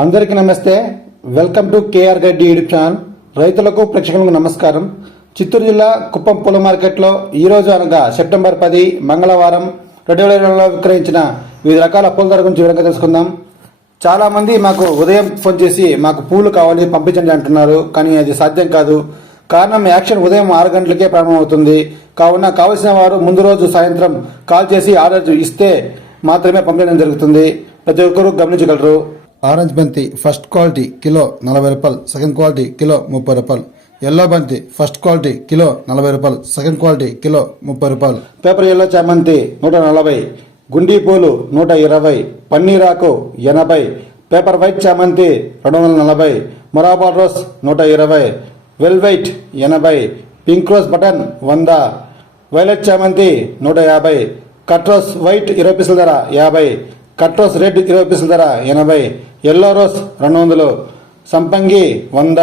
అందరికీ నమస్తే. Welcome to KR Gaddi YouTube channel. రైతులకు ప్రేక్షకులకు నమస్కారం. చిత్తూరు జిల్లా కుప్పం పూల మార్కెట్లో ఈ రోజు అనగా సెప్టెంబర్ పది మంగళవారం రెండు వేల ఇరవై విక్రయించిన వివిధ రకాల పూల ధర గురించి వివరంగా తెలుసుకుందాం. చాలామంది మాకు ఉదయం ఫోన్ చేసి మాకు పూలు కావాలి పంపించండి అంటున్నారు. కానీ అది సాధ్యం కాదు. కారణం యాక్షన్ ఉదయం ఆరు గంటలకే ప్రారంభమవుతుంది. కావున కావలసిన వారు ముందు రోజు సాయంత్రం కాల్ చేసి ఆర్డర్ ఇస్తే మాత్రమే పంపించడం జరుగుతుంది. ప్రతి ఒక్కరూ గమనించగలరు. ఆరెంజ్ బంతి ఫస్ట్ క్వాలిటీ కిలో నలభై రూపాయలు సెకండ్ క్వాలిటీ కిలో ముప్పై రూపాయలు. ఎల్లో బంతి ఫస్ట్ క్వాలిటీ కిలో నలభై రూపాయలు సెకండ్ క్వాలిటీ కిలో ముప్పై రూపాయలు. పేపర్ ఎల్లో చామంతి నూట నలభై గుండీ పూలు నూట ఇరవై పన్నీరాకు ఎనభై పేపర్ వైట్ చామంతి రెండు వందల నలభై మొరాబాల్ రోస్ నూట ఇరవై వెల్వైట్ ఎనభై పింక్ రోజ్ బటన్ వంద వైలెట్ చామంతి నూట యాభై కట్రోస్ వైట్ ఇరవై పీసుల ధర యాభై కట్రోస్ రెడ్ ఇరవై పీసుల ధర ఎనభై. ఎల్లో రోస్ రెండు వందలు. సంపంగి వంద.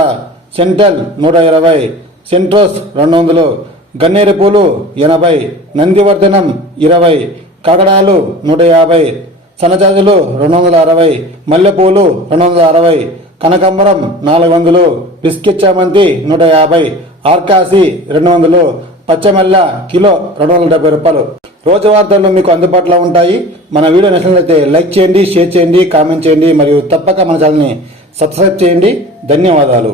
సెంటల్ నూట ఇరవై. సెంట్రోస్ రెండు వందలు. గన్నేరు పూలు ఎనభై. నందివర్ధనం ఇరవై. కాకడాలు నూట యాభై. సన్నజాజులు రెండు వందల అరవై. మల్లెపూలు రెండు వందల అరవై. కనకాంబరం నాలుగు వందలు. బిస్కెట్ చామంతి నూట యాభై. ఆర్కాసి రెండు వందలు. పచ్చమల్ల కిలో రెండు వందల డెబ్బై రూపాయలు. రోజువారీ ధరలు మీకు అందుబాటులో ఉంటాయి. మన వీడియో నచ్చినట్లయితే లైక్ చేయండి షేర్ చేయండి కామెంట్ చేయండి మరియు తప్పక మన ఛానల్ని సబ్స్క్రైబ్ చేయండి. ధన్యవాదాలు.